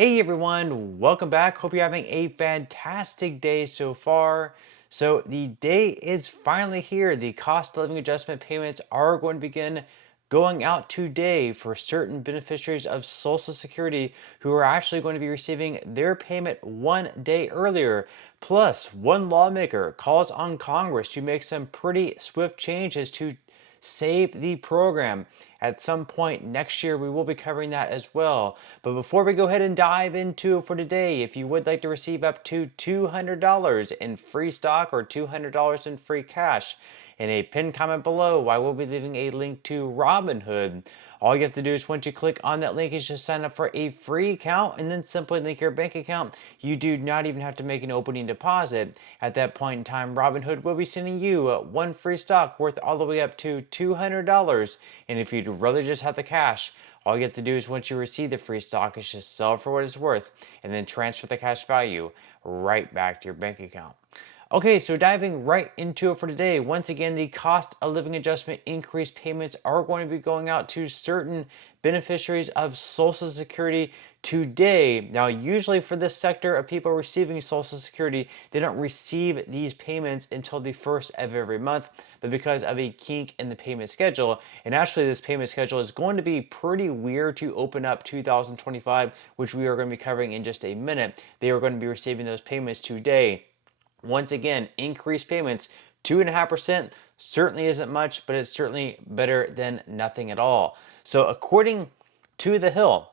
Hey everyone, welcome back. Hope you're having a fantastic day so far. So, the day is finally here. The cost of living adjustment payments are going to begin going out today for certain beneficiaries of Social Security who are actually going to be receiving their payment one day earlier. Plus, one lawmaker calls on Congress to make some pretty swift changes to save the program. At some point next year, we will be covering that as well. But before we go ahead and dive into it for today, if you would like to receive up to $200 in free stock or $200 in free cash, in a pinned comment below, I will be leaving a link to Robinhood. All you have to do is once you click on that link is just sign up for a free account and then simply link your bank account. You do not even have to make an opening deposit. At that point in time, Robinhood will be sending you one free stock worth all the way up to $200. And if you'd rather just have the cash, all you have to do is once you receive the free stock is just sell it for what it's worth and then transfer the cash value right back to your bank account. Okay, so diving right into it for today. Once again, the cost of living adjustment increase payments are going to be going out to certain beneficiaries of Social Security today. Now, usually for this sector of people receiving Social Security, they don't receive these payments until the first of every month. But because of a kink in the payment schedule, and actually this payment schedule is going to be pretty weird to open up 2025, which we are going to be covering in just a minute. They are going to be receiving those payments today. Once again, increased payments, 2.5% certainly isn't much, but it's certainly better than nothing at all. So according to The Hill,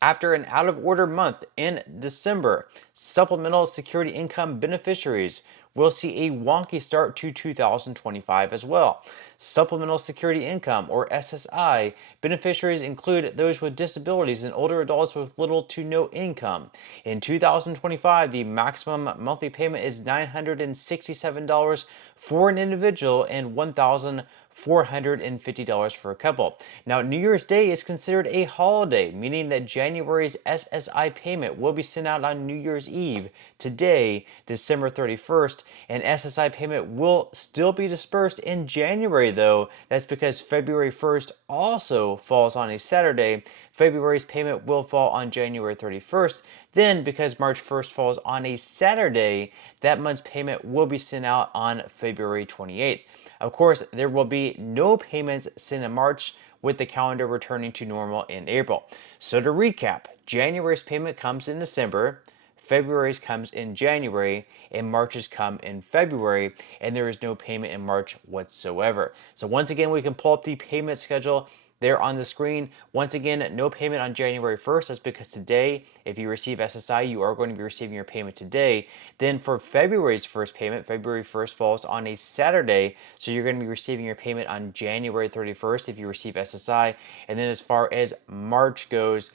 after an out of order month in December, supplemental security income beneficiaries will see a wonky start to 2025 as well. Supplemental security income, or SSI, beneficiaries include those with disabilities and older adults with little to no income. In 2025, the maximum monthly payment is $967 for an individual and $1,450 for a couple. Now, New Year's Day is considered a holiday, meaning that January's SSI payment will be sent out on New Year's Eve, today, December 31st, and SSI payment will still be dispersed in January, though. That's because February 1st also falls on a Saturday. February's payment will fall on January 31st. Then, because March 1st falls on a Saturday, that month's payment will be sent out on February 28th. Of course, there will be no payments sent in March, with the calendar returning to normal in April. So to recap, January's payment comes in December, February's comes in January, and March's come in February, and there is no payment in March whatsoever. So once again, we can pull up the payment schedule there on the screen. Once again, no payment on January 1st. That's because today, if you receive SSI, you are going to be receiving your payment today. Then for February's first payment, February 1st falls on a Saturday, so you're going to be receiving your payment on January 31st if you receive SSI. And then as far as March goes,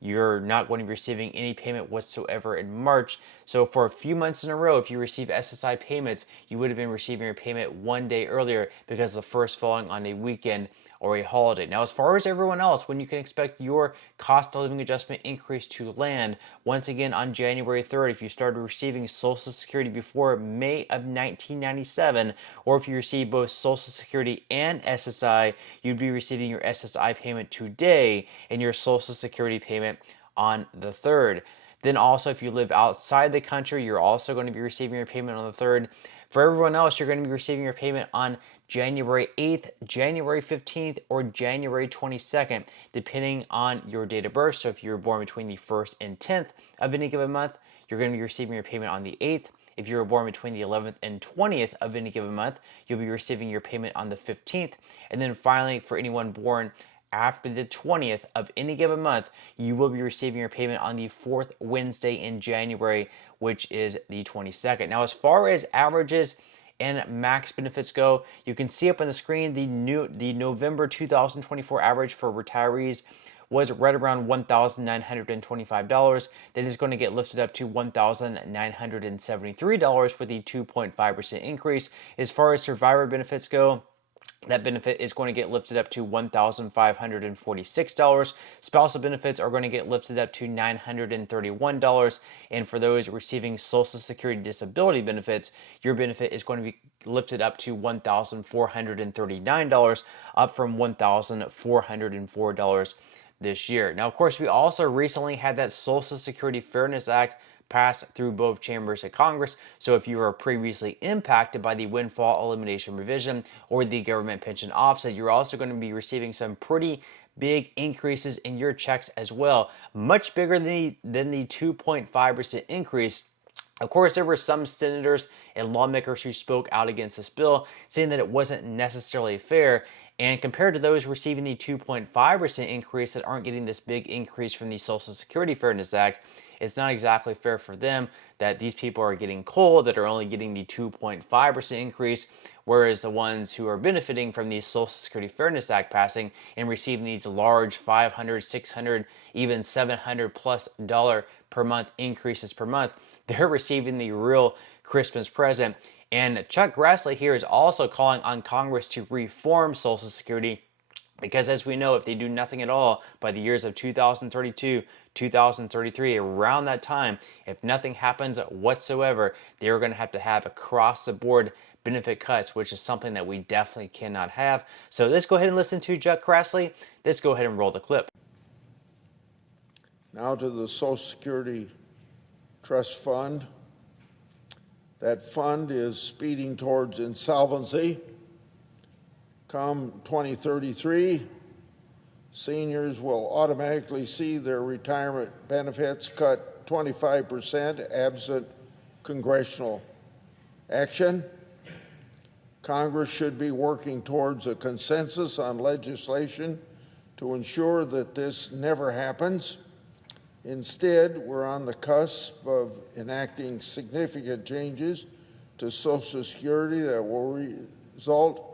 you're not going to be receiving any payment whatsoever in March. So for a few months in a row, if you receive SSI payments, you would have been receiving your payment one day earlier because the first falling on a weekend or a holiday. Now, as far as everyone else, when you can expect your cost of living adjustment increase to land, once again on January 3rd, if you started receiving Social Security before May of 1997, or if you receive both Social Security and SSI, you'd be receiving your SSI payment today and your Social Security payment on the 3rd. Then also, if you live outside the country, you're also going to be receiving your payment on the 3rd. For everyone else, you're going to be receiving your payment on January 8th, January 15th, or January 22nd, depending on your date of birth. So if you were born between the 1st and 10th of any given month, you're going to be receiving your payment on the 8th. If you were born between the 11th and 20th of any given month, you'll be receiving your payment on the 15th. And then finally, for anyone born after the 20th of any given month, you will be receiving your payment on the 4th Wednesday in January, which is the 22nd. Now, as far as averages and max benefits go, you can see up on the screen the November 2024 average for retirees was right around $1,925. That is going to get lifted up to $1,973 with the 2.5% increase. As far as survivor benefits go, that benefit is going to get lifted up to $1,546. Spousal benefits are going to get lifted up to $931. And for those receiving Social Security disability benefits, your benefit is going to be lifted up to $1,439, up from $1,404 this year. Now, of course, we also recently had that Social Security Fairness Act passed through both chambers of Congress. So if you were previously impacted by the windfall elimination provision or the government pension offset, you're also going to be receiving some pretty big increases in your checks as well, much bigger than the 2.5% increase. Of course, there were some senators and lawmakers who spoke out against this bill, saying that it wasn't necessarily fair. And compared to those receiving the 2.5% increase that aren't getting this big increase from the Social Security Fairness Act, it's not exactly fair for them that these people are getting coal that are only getting the 2.5% increase, whereas the ones who are benefiting from the Social Security Fairness Act passing and receiving these large 500, 600, even 700 plus dollar per month increases per month, they're receiving the real Christmas present. And Chuck Grassley here is also calling on Congress to reform Social Security, because as we know, if they do nothing at all by the years of 2032, 2033, around that time, if nothing happens whatsoever, they're going to have across the board benefit cuts, which is something that we definitely cannot have. So let's go ahead and listen to Chuck Grassley. Let's go ahead and roll the clip. Now to the Social Security Trust Fund. That fund is speeding towards insolvency. Come 2033, seniors will automatically see their retirement benefits cut 25% absent congressional action. Congress should be working towards a consensus on legislation to ensure that this never happens. Instead, we're on the cusp of enacting significant changes to Social Security that will result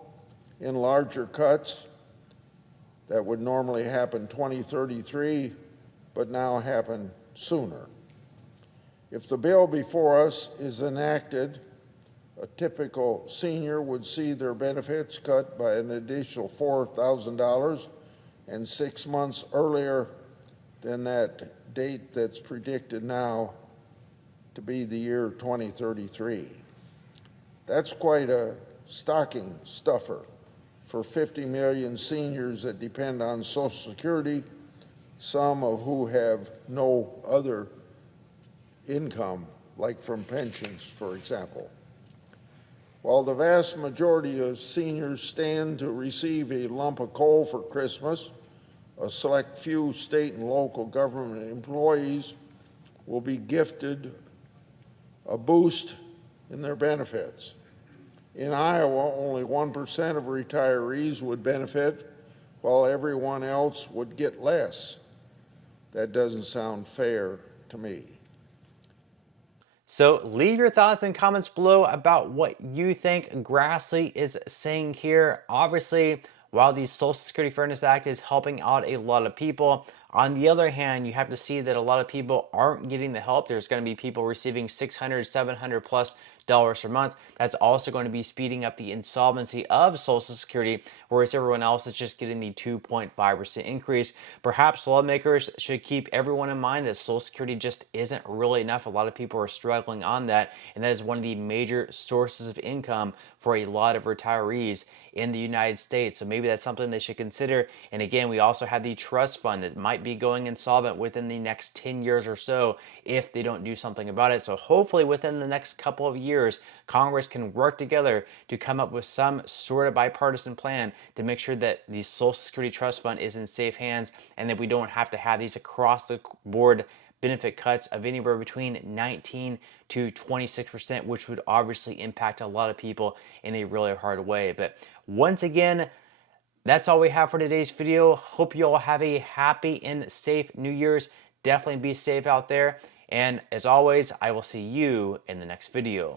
in larger cuts that would normally happen 2033, but now happen sooner. If the bill before us is enacted, a typical senior would see their benefits cut by an additional $4,000 and 6 months earlier than that date that's predicted now to be the year 2033. That's quite a stocking stuffer for 50 million seniors that depend on Social Security, some of who have no other income, like from pensions, for example. While the vast majority of seniors stand to receive a lump of coal for Christmas, a select few state and local government employees will be gifted a boost in their benefits. In Iowa, only 1% of retirees would benefit, while everyone else would get less. That doesn't sound fair to me. So leave your thoughts and comments below about what you think Grassley is saying here. Obviously, while the Social Security Fairness Act is helping out a lot of people, on the other hand, you have to see that a lot of people aren't getting the help. There's going to be people receiving $600, $700 plus dollars per month. That's also going to be speeding up the insolvency of Social Security, whereas everyone else is just getting the 2.5% increase. Perhaps lawmakers should keep everyone in mind that Social Security just isn't really enough. A lot of people are struggling on that, and that is one of the major sources of income for a lot of retirees in the United States. So maybe that's something they should consider. And again, we also have the trust fund that might be going insolvent within the next 10 years or so if they don't do something about it. So hopefully within the next couple of years, Congress can work together to come up with some sort of bipartisan plan to make sure that the Social Security Trust Fund is in safe hands and that we don't have to have these across the board benefit cuts of anywhere between 19 to 26%, which would obviously impact a lot of people in a really hard way. But once again, that's all we have for today's video. Hope you all have a happy and safe New Year's. Definitely be safe out there. And as always, I will see you in the next video.